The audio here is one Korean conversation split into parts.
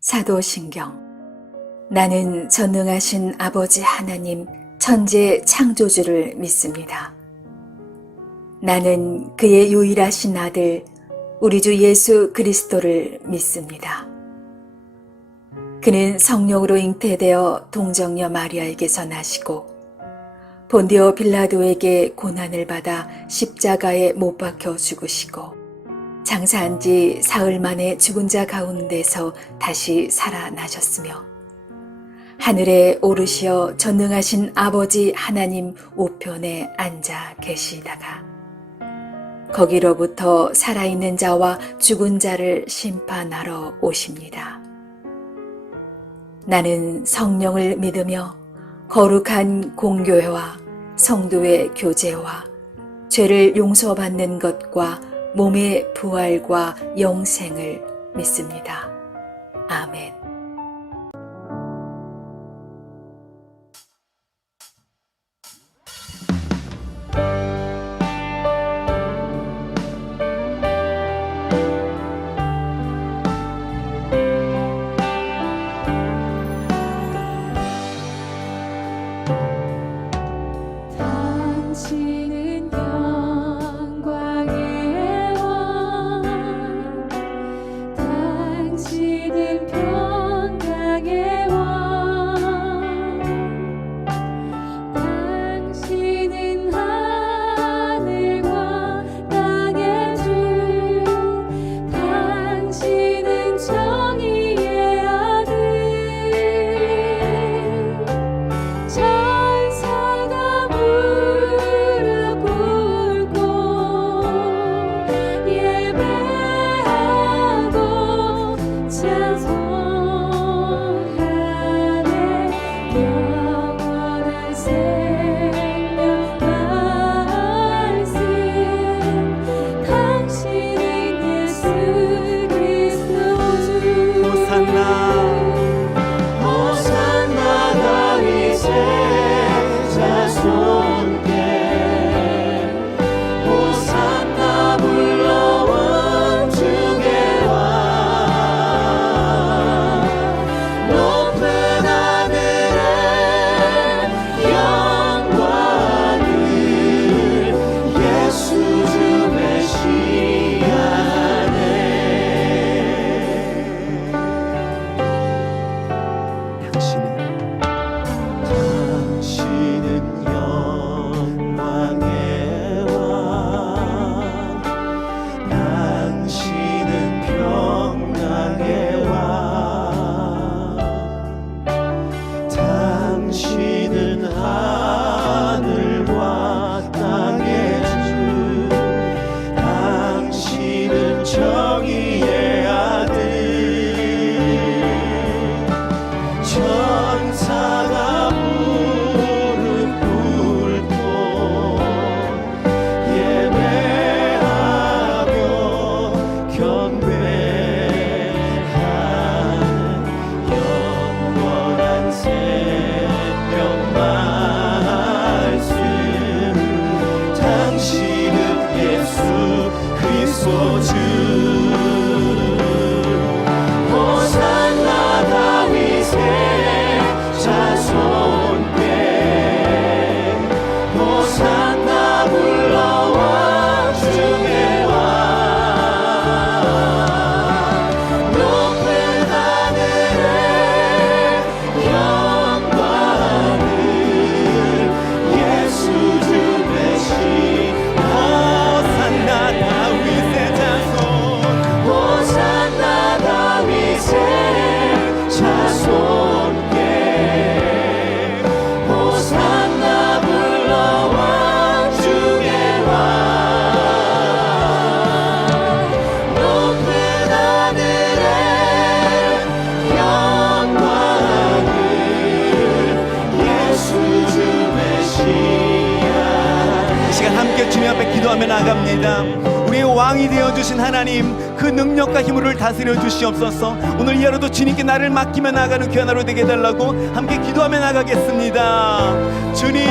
사도신경. 나는 전능하신 아버지 하나님 천지 창조주를 믿습니다. 나는 그의 유일하신 아들 우리 주 예수 그리스도를 믿습니다. 그는 성령으로 잉태되어 동정녀 마리아에게서 나시고 본디오 빌라도에게 고난을 받아 십자가에 못 박혀 죽으시고 장사한 지 사흘 만에 죽은 자 가운데서 다시 살아나셨으며 하늘에 오르시어 전능하신 아버지 하나님 우편에 앉아 계시다가 거기로부터 살아있는 자와 죽은 자를 심판하러 오십니다. 나는 성령을 믿으며 거룩한 공교회와 성도의 교제와 죄를 용서받는 것과 몸의 부활과 영생을 믿습니다. 아멘. 당신은 영광의 왕, 당신은 평강의 왕, 당신은 하늘과 땅의 주, 당신은 정의의 아들. 천사가 무릎 꿇고 예배하고 찬송하네. 영원한 생명 말씀, 당신은 예수 그리스도 주. 호산나 호산나 다윗의 자손께 호산나 불러온 주의 왕 기도하며 나갑니다. 우리의 왕이 되어주신 하나님, 그 능력과 힘을 다스려 주시옵소서. 오늘 이 하루도 주님께 나를 맡기며 나가는 귀한 하루 되게 해달라고 함께 기도하며 나가겠습니다. 주님,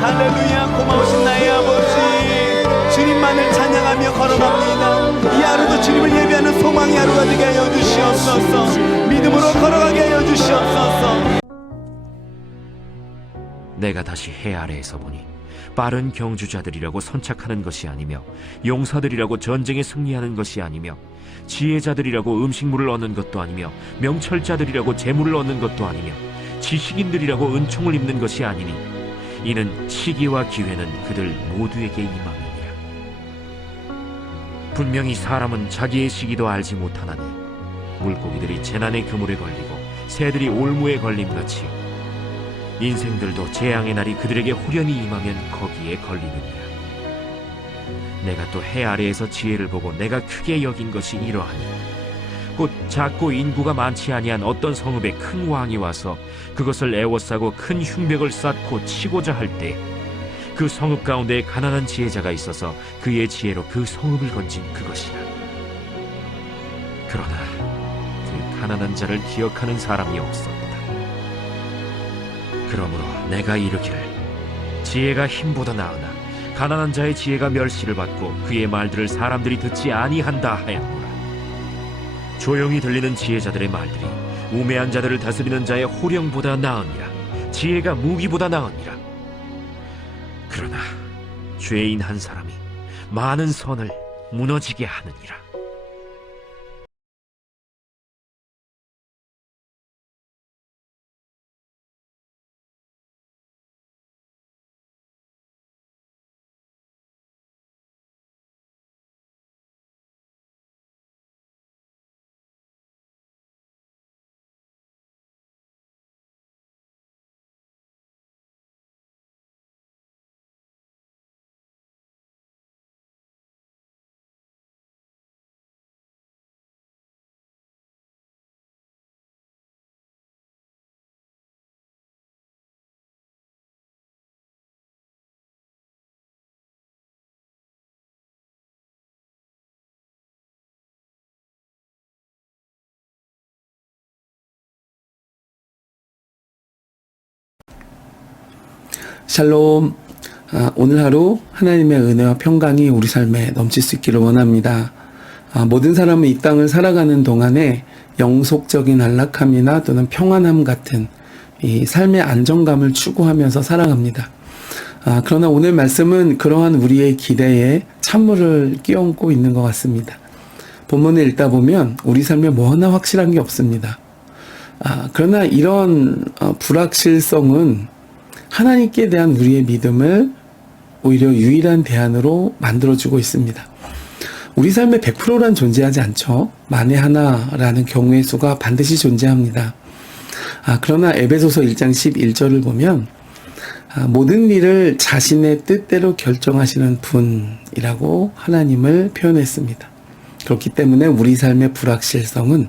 할렐루야. 고마우신 나의 아버지, 주님만을 찬양하며 걸어갑니다. 이 하루도 주님을 예배하는 소망의 하루가 되게 하여 주시옵소서. 믿음으로 걸어가게 하여 주시옵소서. 내가 다시 해 아래에서 보니 빠른 경주자들이라고 선착하는 것이 아니며 용사들이라고 전쟁에 승리하는 것이 아니며 지혜자들이라고 음식물을 얻는 것도 아니며 명철자들이라고 재물을 얻는 것도 아니며 지식인들이라고 은총을 입는 것이 아니니 이는 시기와 기회는 그들 모두에게 임함이니라. 분명히 사람은 자기의 시기도 알지 못하나니 물고기들이 재난의 그물에 걸리고 새들이 올무에 걸림같이 인생들도 재앙의 날이 그들에게 홀연히 임하면 거기에 걸리느니라. 내가 또 해 아래에서 지혜를 보고 내가 크게 여긴 것이 이러하니 곧 작고 인구가 많지 아니한 어떤 성읍에 큰 왕이 와서 그것을 애워싸고 큰 흉벽을 쌓고 치고자 할 때 그 성읍 가운데 가난한 지혜자가 있어서 그의 지혜로 그 성읍을 건진 그것이라. 그러나 그 가난한 자를 기억하는 사람이 없었다. 그러므로 내가 이르기를 지혜가 힘보다 나으나 가난한 자의 지혜가 멸시를 받고 그의 말들을 사람들이 듣지 아니한다 하였노라. 조용히 들리는 지혜자들의 말들이 우매한 자들을 다스리는 자의 호령보다 나으니라. 지혜가 무기보다 나으니라. 그러나 죄인 한 사람이 많은 선을 무너지게 하느니라. 샬롬. 오늘 하루 하나님의 은혜와 평강이 우리 삶에 넘칠 수 있기를 원합니다. 모든 사람은 이 땅을 살아가는 동안에 영속적인 안락함이나 또는 평안함 같은 이 삶의 안정감을 추구하면서 살아갑니다. 그러나 오늘 말씀은 그러한 우리의 기대에 찬물을 끼얹고 있는 것 같습니다. 본문을 읽다 보면 우리 삶에 뭐 하나 확실한 게 없습니다. 그러나 이런 불확실성은 하나님께 대한 우리의 믿음을 오히려 유일한 대안으로 만들어주고 있습니다. 우리 삶에 100%란 존재하지 않죠. 만에 하나라는 경우의 수가 반드시 존재합니다. 그러나 에베소서 1장 11절을 보면 모든 일을 자신의 뜻대로 결정하시는 분이라고 하나님을 표현했습니다. 그렇기 때문에 우리 삶의 불확실성은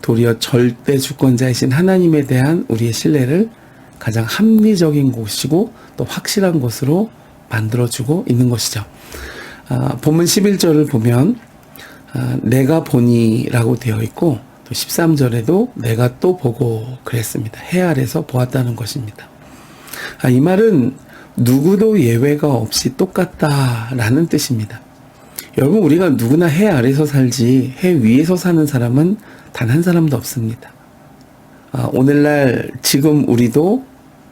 도리어 절대 주권자이신 하나님에 대한 우리의 신뢰를 가장 합리적인 곳이고 또 확실한 곳으로 만들어주고 있는 것이죠. 본문 11절을 보면 내가 보니 라고 되어 있고 또 13절에도 내가 또 보고 그랬습니다. 해 아래서 보았다는 것입니다. 이 말은 누구도 예외가 없이 똑같다라는 뜻입니다. 여러분, 우리가 누구나 해 아래서 살지 해 위에서 사는 사람은 단 한 사람도 없습니다. 오늘날 지금 우리도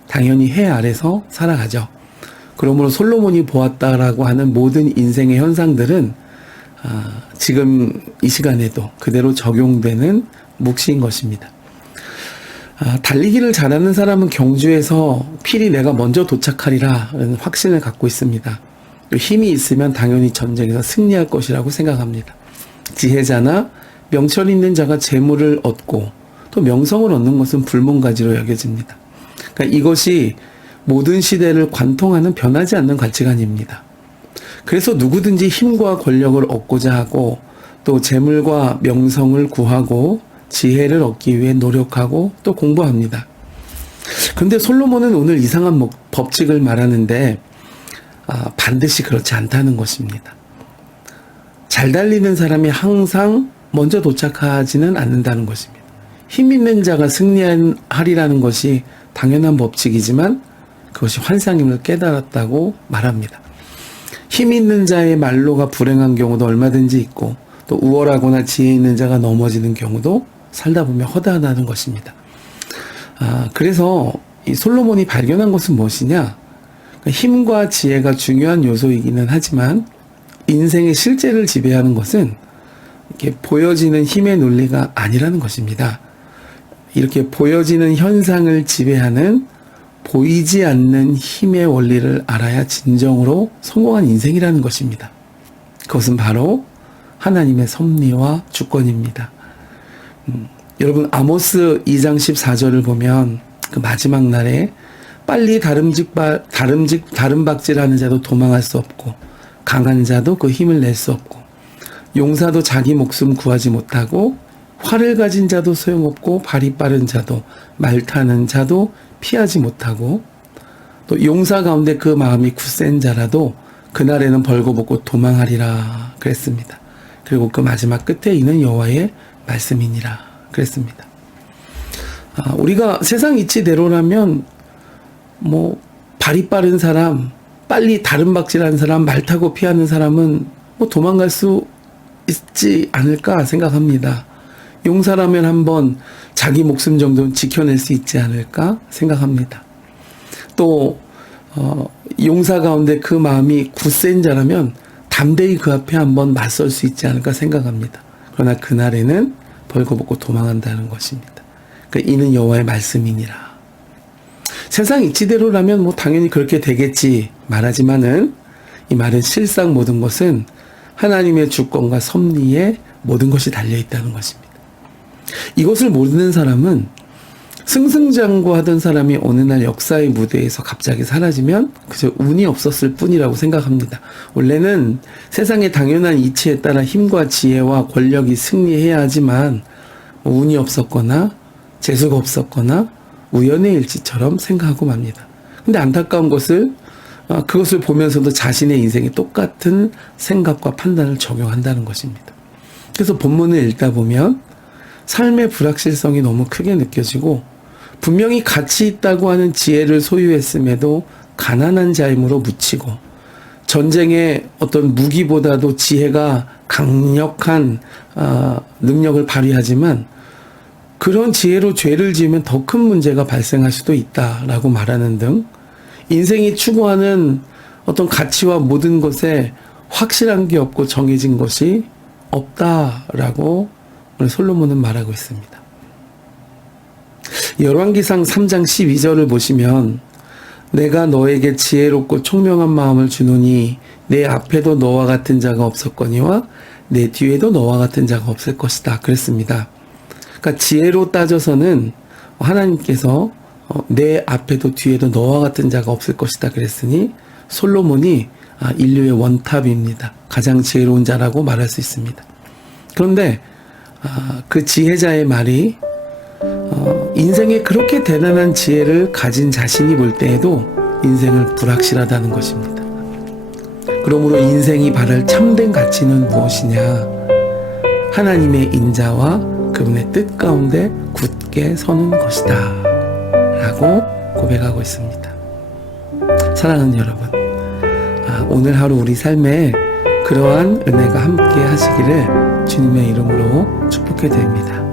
당연히 해 아래서 살아가죠. 그러므로 솔로몬이 보았다라고 하는 모든 인생의 현상들은 지금 이 시간에도 그대로 적용되는 묵시인 것입니다. 달리기를 잘하는 사람은 경주에서 필히 내가 먼저 도착하리라는 확신을 갖고 있습니다. 또 힘이 있으면 당연히 전쟁에서 승리할 것이라고 생각합니다. 지혜자나 명철 있는 자가 재물을 얻고 또 명성을 얻는 것은 불문가지로 여겨집니다. 그러니까 이것이 모든 시대를 관통하는 변하지 않는 가치관입니다. 그래서 누구든지 힘과 권력을 얻고자 하고 또 재물과 명성을 구하고 지혜를 얻기 위해 노력하고 또 공부합니다. 그런데 솔로몬은 오늘 이상한 법칙을 말하는데 반드시 그렇지 않다는 것입니다. 잘 달리는 사람이 항상 먼저 도착하지는 않는다는 것입니다. 힘 있는 자가 승리하리라는 것이 당연한 법칙이지만 그것이 환상임을 깨달았다고 말합니다. 힘 있는 자의 말로가 불행한 경우도 얼마든지 있고 또 우월하거나 지혜 있는 자가 넘어지는 경우도 살다 보면 허다하다는 것입니다. 그래서 이 솔로몬이 발견한 것은 무엇이냐? 힘과 지혜가 중요한 요소이기는 하지만 인생의 실제를 지배하는 것은 이렇게 보여지는 힘의 논리가 아니라는 것입니다. 이렇게 보여지는 현상을 지배하는 보이지 않는 힘의 원리를 알아야 진정으로 성공한 인생이라는 것입니다. 그것은 바로 하나님의 섭리와 주권입니다. 여러분 아모스 2장 14절을 보면 그 마지막 날에 빨리 다름박질하는 자도 도망할 수 없고 강한 자도 그 힘을 낼 수 없고 용사도 자기 목숨 구하지 못하고 활을 가진 자도 소용없고 발이 빠른 자도 말 타는 자도 피하지 못하고 또 용사 가운데 그 마음이 굳센 자라도 그날에는 벌거벗고 도망하리라 그랬습니다. 그리고 그 마지막 끝에 이는 여호와의 말씀이니라 그랬습니다. 우리가 세상 이치대로라면 뭐 발이 빠른 사람, 빨리 다름박질하는 사람, 말 타고 피하는 사람은 뭐 도망갈 수 있지 않을까 생각합니다. 용사라면 한번 자기 목숨 정도는 지켜낼 수 있지 않을까 생각합니다. 또 용사 가운데 그 마음이 굳센 자라면 담대히 그 앞에 한번 맞설 수 있지 않을까 생각합니다. 그러나 그날에는 벌거벗고 도망한다는 것입니다. 이는 여호와의 말씀이니라. 세상 이치대로라면 뭐 당연히 그렇게 되겠지 말하지만은 이 말은 실상 모든 것은 하나님의 주권과 섭리에 모든 것이 달려있다는 것입니다. 이것을 모르는 사람은 승승장구하던 사람이 어느 날 역사의 무대에서 갑자기 사라지면 그저 운이 없었을 뿐이라고 생각합니다. 원래는 세상의 당연한 이치에 따라 힘과 지혜와 권력이 승리해야 하지만 운이 없었거나 재수가 없었거나 우연의 일치처럼 생각하고 맙니다. 근데 안타까운 것을 그것을 보면서도 자신의 인생에 똑같은 생각과 판단을 적용한다는 것입니다. 그래서 본문을 읽다 보면 삶의 불확실성이 너무 크게 느껴지고 분명히 가치 있다고 하는 지혜를 소유했음에도 가난한 자임으로 묻히고 전쟁의 어떤 무기보다도 지혜가 강력한 능력을 발휘하지만 그런 지혜로 죄를 지으면 더 큰 문제가 발생할 수도 있다라고 말하는 등 인생이 추구하는 어떤 가치와 모든 것에 확실한 게 없고 정해진 것이 없다라고 오늘 솔로몬은 말하고 있습니다. 열왕기상 3장 12절을 보시면 내가 너에게 지혜롭고 총명한 마음을 주노니 내 앞에도 너와 같은 자가 없었거니와 내 뒤에도 너와 같은 자가 없을 것이다 그랬습니다. 그러니까 지혜로 따져서는 하나님께서 내 앞에도 뒤에도 너와 같은 자가 없을 것이다 그랬으니 솔로몬이 인류의 원탑입니다. 가장 지혜로운 자라고 말할 수 있습니다. 그런데 그 지혜자의 말이 인생에 그렇게 대단한 지혜를 가진 자신이 볼 때에도 인생을 불확실하다는 것입니다. 그러므로 인생이 바랄 참된 가치는 무엇이냐? 하나님의 인자와 그분의 뜻 가운데 굳게 서는 것이다 라고 고백하고 있습니다. 사랑하는 여러분, 오늘 하루 우리 삶에 그러한 은혜가 함께 하시기를 주님의 이름으로 축복해 드립니다.